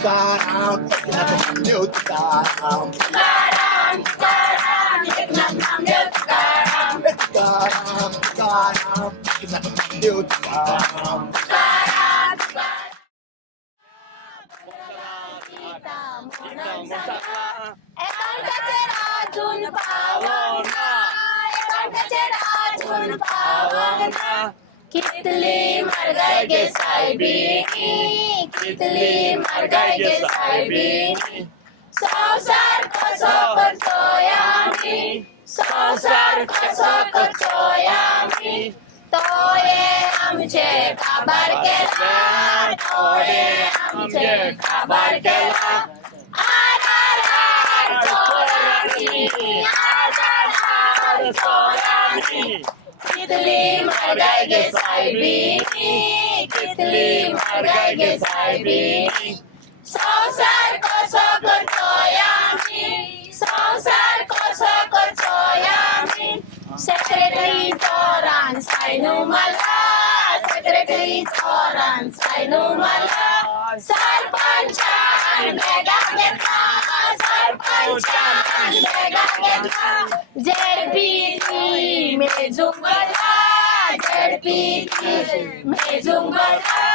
तुकाराम एकनाथ नामदेव तुकाराम तुकाराम तुकाराम एकनाथ नामदेव तुकाराम तुकाराम तुकाराम एकनाथ नामदेव तुकाराम तुकाराम तुकाराम एकांताचे राजून पावना एकांताचे राजून पावना कितली मरगाय गे साहेबीनी कितली मरगाय गे साहेबीनी संसार कसो करतोय आम्ही संसार कसो करतोय आम्ही तोये आमचे काबार केला तोये आमचे काबार केला आधार चोरांनी आधार चोरांनी कितली मरगाय गे साहेबीनी कितली मरगाय गे साहेबीनी संसार कसो करतोय आम्ही संसार कसो करतोय आम्ही सेक्रेटरी चोरान सायनू मला सेक्रेटरी चोरान सायनू मला सरपंचान बेगा घेतला सरपंचान बेगा घेतला जेडपीनी मेजुंगला जेडपीनी मेजुंगला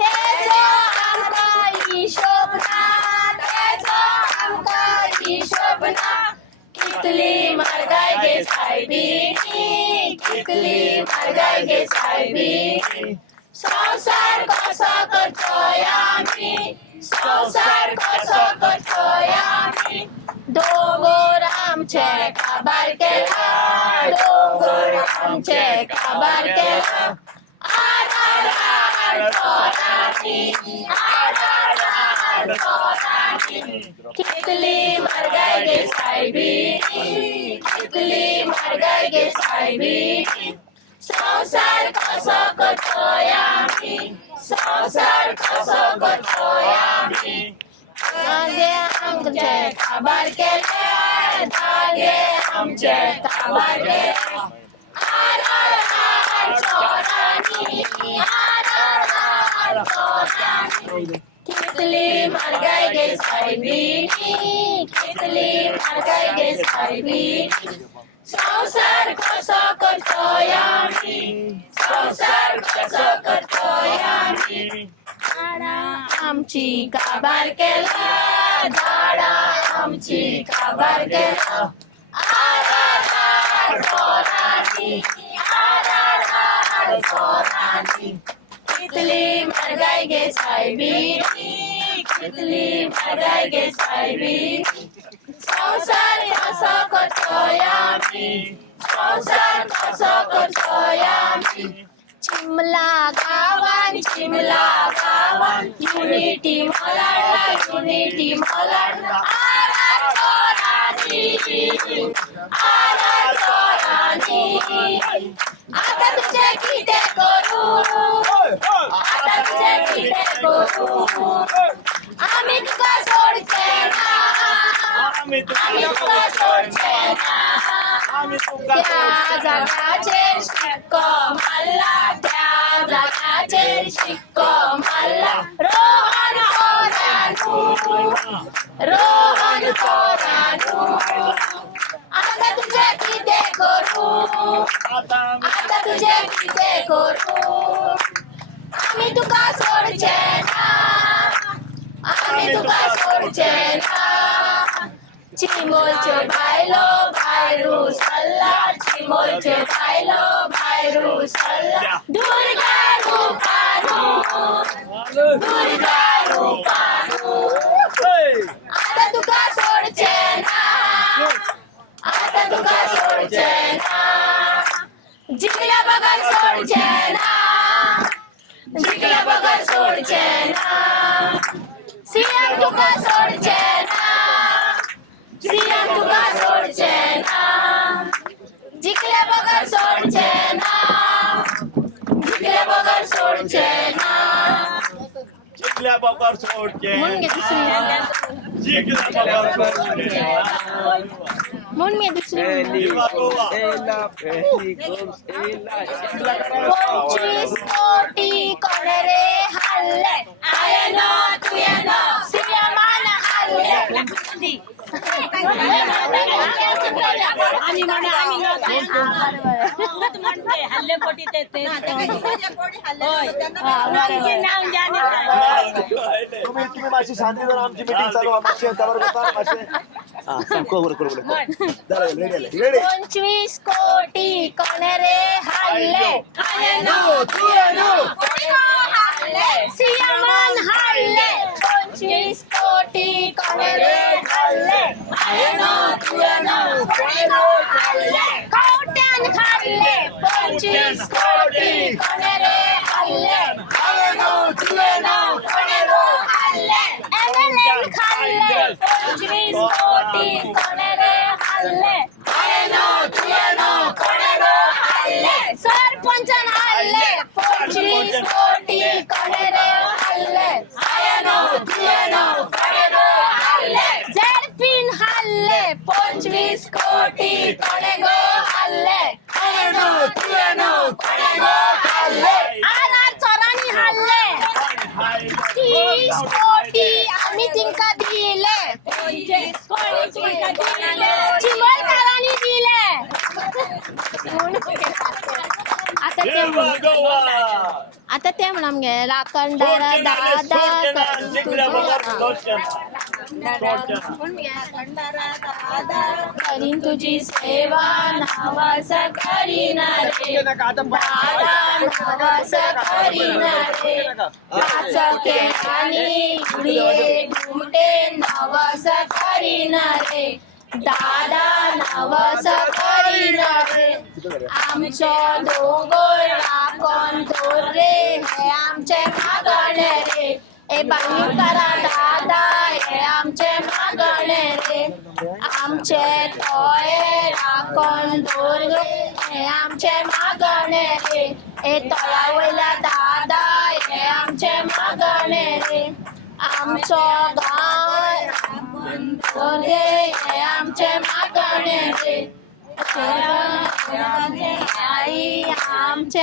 तेजो आमका हिशोब ना तेजो आमका हिशोब ना कितली मरगाय गे साहेबीनी कितली मरगाय गे साहेबीनी संसार कसो करतोय आम्ही संसार कसो करतोय आम्ही दोंगर आमचे काबार केला दोंगर आमचे काबार केला आधार चोरांनी आधार चोरांनी कितली मरगाय गे साहेबीनी कितली मरगाय गे साहेबीनी संसार कसो करतोय आम्ही संसार कसो करतोय आम्ही धागे आमचे काबार केले धागे आमचे काबार केले आधार चोरांनी आधार चोरांनी कितली मरगाय गे साहेबीनी कितली मरगाय गे साहेबीनी संसार कसो करतोय आम्ही संसार कसो करतोय आम्ही झाडा आमची काबार केला झाडा आमची काबार केला आधार चोरांनी आधार चोरांनी कितली मरगाय गे साहेबीनी कितली मरगाय गे साहेबीनी संसार कसो करतोय आम्ही संसार कसो करतोय आम्ही चिमला गावान युनिटी मलाडला आधार चोरांनी आधार चोरांनी आता तुझे किते करू आता तुझे किते करू आम्ही तुका सोडचे ना आम्ही तुका सोडचे ना त्या जगाचेर शिक्को मारला त्या जगाचेर शिक्को मारला रोहन चोरानू आता तुझे किते करू आता तुझे किते करू आम्ही तुका सोडचे ना आम्ही तुका सोडचे ना चिमोलचे बायलो भायरू सल्ला चिमोलचे बायलो भायरू सल्ला दुर्गा रूपानू आता तुका सोडचे ना आता तुका सोडचे ना जिंकल्या बगर सोडचे ना जिंकल्या बगर सोडचे ना सीएम तुका सोडचे ना सीएम तुका सोडचे ना जिंकल्या बगर सोडचे ना जिंकल्या बगर सोडचे ना जिंकल्या बगर सोडचे म्हणून घे दुसरी जिंकल्या बगर सोडचे म्हणून मी दुसरी 25 कोटी कोण रे हल्ले आयनो तुयनो आधी आम्ही म्हणा आम्ही म्हणते हल्लेपोटी ते नाव द्या तुम्ही माझी शांती जरा आमची मीटिंग चालू आहे मागची त्यावर होता मागचे रेडी 25 कोटी कोणरे हल्ले सियामान हल्ले 25 कोटी कोणरे हल्ले कौट्यान हल्ले 25 कोटी कोणरे हल्ले एमएलए हल्ले 25 कोटी कोणरे हल्ले सरपंच हल्ले 25 कोटी कोणरे हल्ले झेडपीन हल्ले 25 कोटी कोणरे हल्ले आर चोरांनी हल्ले 30 कोटी आम्ही तिंका दिले चिमलकारांनी दिले आता ते म्हणा मगे राखणदारा दादा करीन तुझी सेवा नावास करीन रे दादा नावास करीन रे नाचके आणि उडीये घुमटे नावास करीन रे दादा नावास करीन रे आमचो दोंगर राखण दोर रे हे आमचे मागणे रे ए बांगीकरा दादा हे आमचे मागणे रे आमचे तोये राखण दोर रे हे आमचे मागणे रे ए तळा वयल्या दादा हे आमचे मागणे रे आमचो गांव दोर रे हे आमचे मागणे रे आई आमचे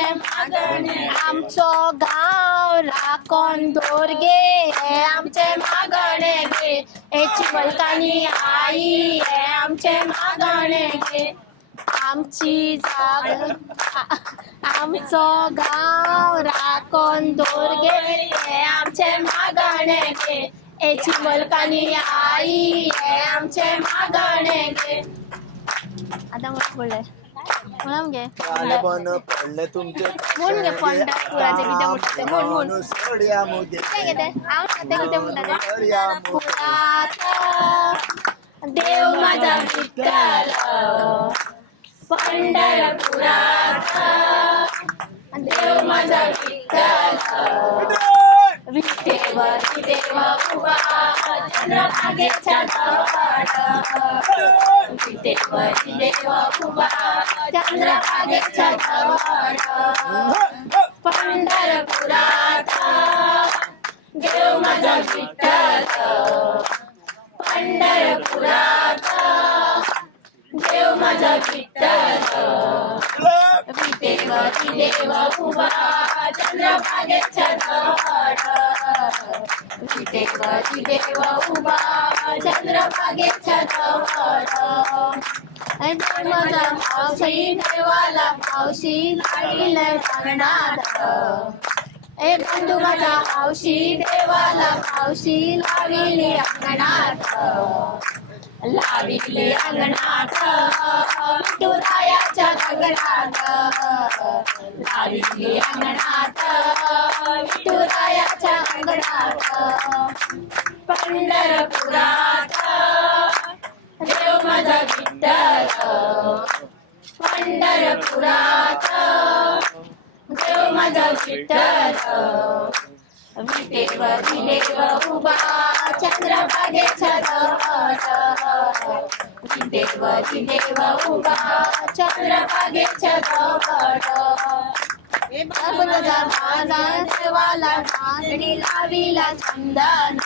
आमचो गांव राखण दोरगे हे आमचे मागणे गे ए चिमलकानी आई हे आमचे मागणे गे आमची जाग आमचो गांव राखण दोरगे हे आमचे मागणे गे ए चिमलकानी आई हे आमचे मागणे गे आता मला बोलले म्हणा मगे पण पडले तुमचे म्हणून घे पंढरपुराचे किती मोठे म्हणून सोड्या मुगे काय घेते आवडते किती मोठे सोड्या पुरात देव माझा विठ्ठल पंढरपुरात देव माझा विठ्ठल विटेवर उभा चंद्रभागेच्या जवळ विटेवर उभा चंद्रभागेच्या जवळ पंढरपुरात देव माझा विठ्ठल पंढरपुरात देव माझा विठ्ठल विटेवर उभा चंद्रभागेच्या जवळ विटेवर उभा चंद्रभागेच्या जवळ माझा मावशी देवाला मावशी लाडील अंगणात ए बंधू माझा मावशी देवाला मावशी लाविली अंगणात लाविली अंगणात विठुरायाच्या अंगणात लाविली अंगणात विठुरायाच्या अंगणात पंढरपुरात देव माझा विठ्ठल पंढरपुरात देव माझा विठ्ठल विटेवर उभा चंद्रभागेच्या जवळ विटेवर उभा चंद्रभागेच्या जवळ माझा देवाला नांदणी लाविला चंदन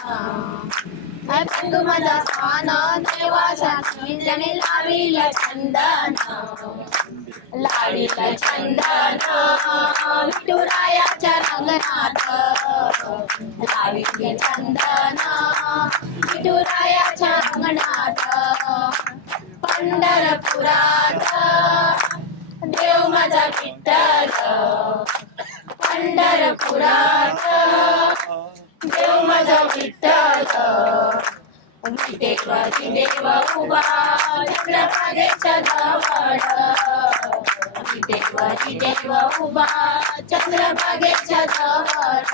बंधू माझा स्थान देवाच्या नांदणी लाविला चंदन लाविला चंदन विठुरायाच्या रंगनाथ लाविली चंदन विठुरायाच्या अंगणात पंढरपुरात देव माझा विठ्ठल पंढरपुरात देव माझा विठ्ठल विटेवरी देव उभा चंद्रभागेच्या जवळ विटेवरी देव उभा चंद्रभागेच्या जवळ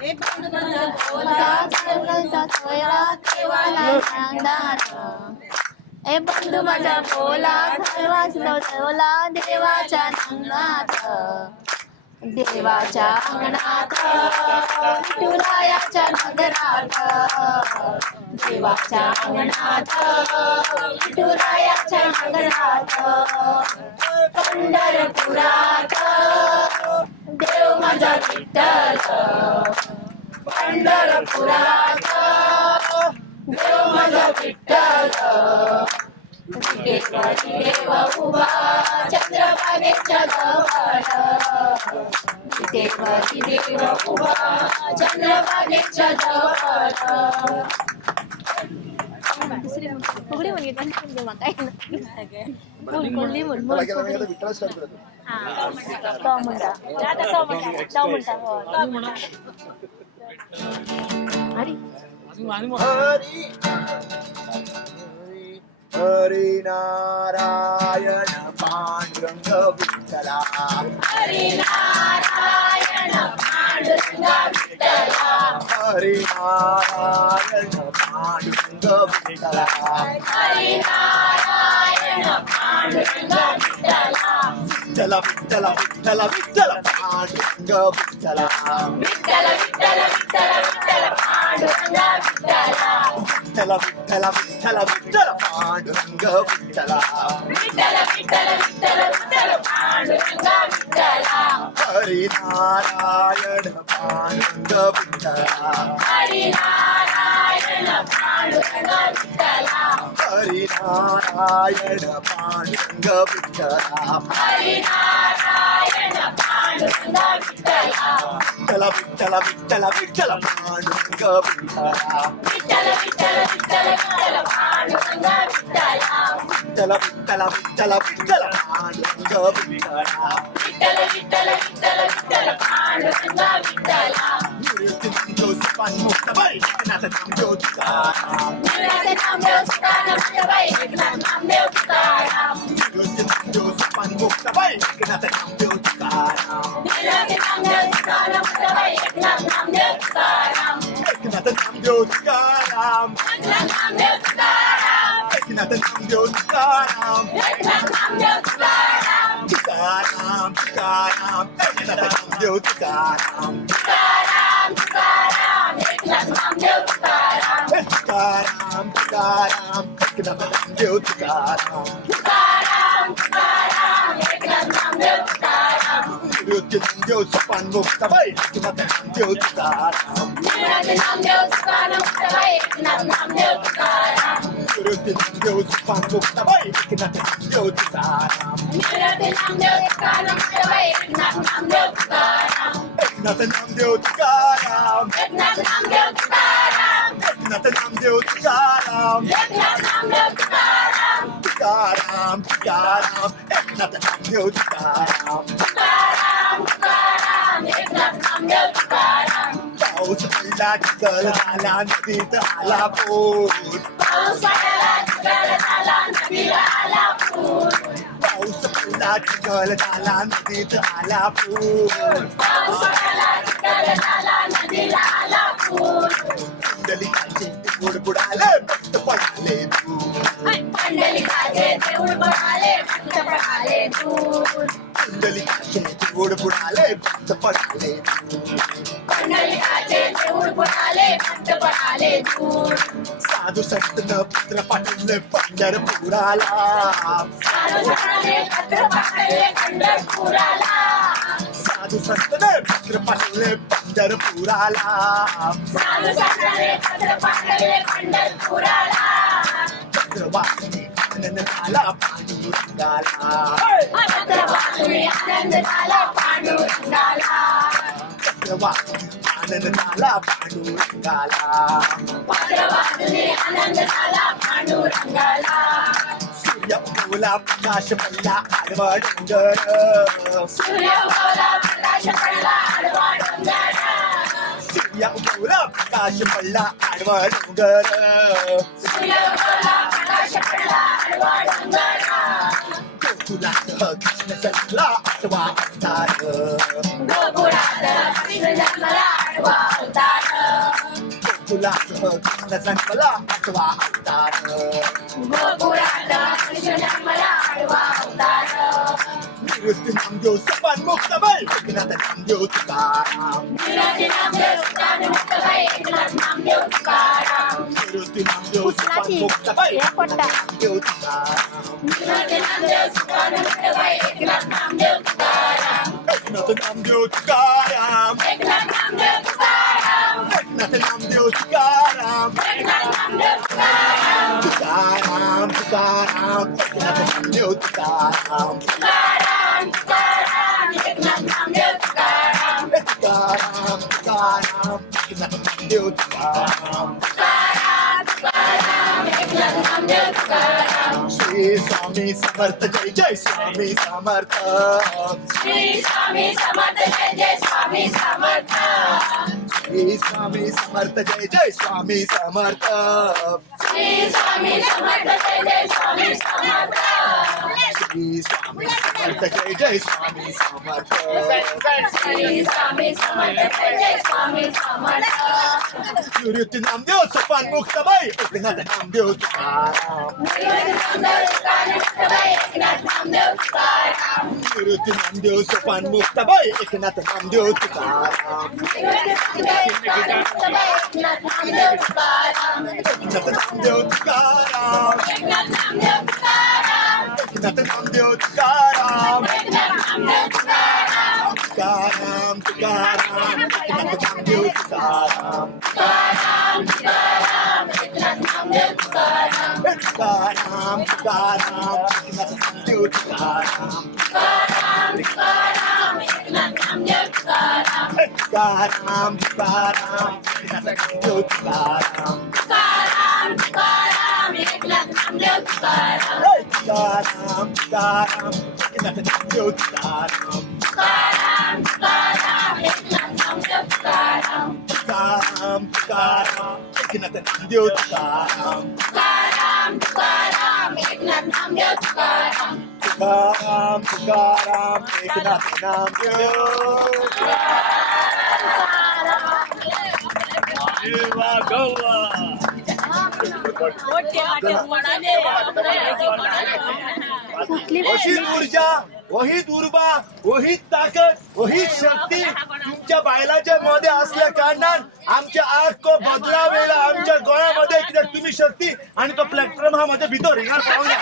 हे बोला सर्वांचा सोयरा देवाला सांगणार ए बंधू माझा बोला सर्वांचा सोला देवाच्या अंगणात देवाच्या अंगणात विठुरायाच्या नगरात देवाच्या अंगणात विठुरायाच्या नगरात पंढरपुरात देव माझा विठ्ठल पंढरपुरात देव माझा विठ्ठल विटेवरी देव उभा चंद्रभागेच्या जवळ विटेवरी देव उभा चंद्रभागेच्या जवळ दुसरी फुगडी म्हणली पण काय बोलली म्हण मला गेला नाही, आता विठ्ठलच करतो तो. तो म्हणता अरे हरी हरी नारायण पांडुरंग विठ्ठला हरी नारायण पांडुरंग विठ्ठला हरी नारायण पांडुरंग विठ्ठला हरी नारायण पांडुरंग विठ्ठला विठ्ठला विठ्ठला विठ्ठला विठ्ठला पांडुरंग विठ्ठला विठ्ठल विठ्ठल विठ्ठल विठ्ठल पांडुरंग विठ्ठला विठ्ठला विठ्ठला विठ्ठला विठ्ठला पांडुरंग विठ्ठला विठ्ठल विठ्ठल विठ्ठल विठ्ठल पांडुरंग विठ्ठला हरी नारायण पांडुरंग विठ्ठला हरी नारायण पांडुरंग विठ्ठला हरी नारायण पांडुरंग विठ्ठला हरी नारायण पांडुरंग विठ्ठला विठ्ठला विठ्ठला विठ्ठला विठ्ठला पांडुरंग विठ्ठला विठ्ठल विठ्ठल विठ्ठल विठ्ठल पांडुरंग विठ्ठला विठ्ठला विठ्ठला विठ्ठला विठ्ठला पांडुरंग विठ्ठला विठ्ठल विठ्ठल विठ्ठल विठ्ठल पांडुरंग विठ्ठला जोसपान मुक्ताबाई एकनाथ नामदेव तुकाराम निवृत्ती नामदेव तुकाराम मुक्ताबाई एकनाथ नामदेव तुकाराम जोसपान मुक्ताबाई एकनाथ नामदेव तुकाराम निवृत्ती नामदेव तुकाराम मुक्ताबाई एकनाथ नामदेव तुकाराम एकनाथ नामदेव तुकाराम एकनाथ नामदेव तुकाराम एकनाथ नामदेव तुकाराम एकनाथ नामदेव तुकाराम तुकाराम तुकाराम एकनाथ नामदेव तुकाराम तुकाराम तुकाराम एकनाथ नामदेव तुकाराम तुकाराम तुकाराम एकनाथ नामदेव तुकाराम तुकाराम तुकाराम एकनाथ नामदेव तुकाराम नामदेव सपान मुक्ताबाई एकनाथ नामदेव तुकाराम निवृत्ती नामदेव तुकाराम मुक्ताबाई एकनाथ नामदेव तुकाराम नामदेव सपान मुक्ताबाई एकनाथ नामदेव तुकाराम निवृत्ती नामदेव तुकाराम मुक्ताबाई एकनाथ नामदेव तुकाराम एकनाथ नामदेव तुकाराम एकनाथ नामदेव तुकाराम एकनाथ नामदेव तुकाराम एकनाथ नामदेव तुकाराम तुकाराम तुकाराम एकनाथ नामदेव तुकाराम तुकाराम तुकाराम एकनाथ नामदेव तुकाराम पाऊस पडला चिखल झाला नदीत आला पूर पाऊस पडला चिखल झाला नदीला आला पूर पाऊस पडला चिखल झाला नदीत आला पूर पाऊस पडला चिखल झाला नदीला आला पूर कुंडलिकाचे गोड बुडाले मस्त पडाले दूर पंढरीकाचे देऊळ पडाले भक्त पडाले दूर कुंडलिकाचे गोड बुडाले मस्त पडाले दूर पंढरीकाचे देऊळ पडाले भक्त पडाले दूर साधू संतन पत्र पाठवले पंढरपुराला साधू संतांनी पत्र पाठवले पंढरपुराला साधू संतने पत्र पाठवले पंढरपुराला साधू संतांनी पत्र पाठवले पंढरपुराला पत्र वाचले आनंद झाला पांडुरंगाला पत्र वाचून आनंद झाला पांडुरंगाला पत्र वाचले आनंद झाला पांडुरंगाला पात्र वाजले आनंद झाला पांडुरंगाला सूर्य उगवला प्रकाश पडला आडवा डोंगर सूर्य उगवला प्रकाश पडला आडवा डोंगर सूर्य उगवला प्रकाश पडला आडवा डोंगर सूर्य उगवला प्रकाश पडला आडवा डोंगर गोकुलासह कृष्ण जन्मला आठवा अवतार गोकुळात कृष्ण जन्मला आडवा अवतार गोकुलासह कृष्ण जन्मला आठवा अवतार गोकुळात कृष्ण जन्मला आडवा अवतार निवृत्ती नामदेव सपान मुक्ताबाई एकनाथ नामदेव तुकाराम निवृत्ती नामदेव सुखान मुक्ताबाई एकनाथ नामदेव तुकाराम निवृत्ती नामदेव सपान मुक्ताबाई एकनाथ नामदेव तुकाराम निवृत्ती नामदेव सुखान मुक्ताबाई एकनाथ नामदेव तुकाराम एकनाथ नामदेव तुकाराम एकनाथ नामदेव तुकाराम एकनाथ नामदेव तुकाराम एकनाथ नामदेव तुकाराम तुकाराम तुकाराम एकनाथ नामदेव तुकाराम तुकाराम तुकाराम एकनाथ नामदेव तुकाराम तुकाराम तुकाराम एकनाथ नामदेव तुकाराम तुकाराम तुकाराम एकनाथ नामदेव तुकाराम श्री स्वामी समर्थ जय जय स्वामी समर्थ श्री स्वामी समर्थ जय जय स्वामी समर्थ श्री स्वामी समर्थ जय जय स्वामी समर्थ श्री स्वामी समर्थ जय जय स्वामी समर्थ श्री स्वामी समर्थ जय जय स्वामी समर्थ श्री स्वामी समर्थ जय जय स्वामी समर्थ निवृत्ती नामदेव सोपान मुक्ताबाई एकनाथ नामदेव तुकाराम एकनाथ नामदेव तुकाराम निवृत्ती नामदेव सोपान मुक्ताबाई एकनाथ नामदेव तुकाराम एकनाथ नामदेव तुकाराम एकनाथ नामदेव तुकाराम एकनाथ नामदेव तुकाराम एकनाथ नामदेव तुकाराम एकनाथ नामदेव तुकाराम तुकाराम तुकाराम एकनाथ नामदेव तुकाराम तुकाराम तुकाराम एकनाथ नामदेव तुकाराम तुकाराम तुकाराम एकनाथ नामदेव तुकाराम तुकाराम तुकाराम एकनाथ नामदेव तुकाराम तुकाराम तुकाराम एकनाथ नामदेव तुकाराम तुकाराम तुकाराम एकनाथ नामदेव तुकाराम तुकाराम तुकाराम एकनाथ नामदेव तुकाराम तुकाराम तुकाराम एकनाथ नामदेव तुकाराम तुकाराम तुकाराम एकनाथ नामदेव तुकाराम तुकाराम तुकाराम एकनाथ नामदेव तुकाराम तुकाराम तुकाराम एकनाथ नामदेव वा गौवा वही ऊर्जा वही दुर्बा वही ताकद वही शक्ती तुमच्या बायलाच्या मध्ये असल्या कारणान आमच्या आग को बदलावेला आमच्या गळ्यामध्ये कित्याक तुम्ही शक्ती आणि तो प्लॅटफॉर्म हा मध्ये भितर रिंगार पावल्या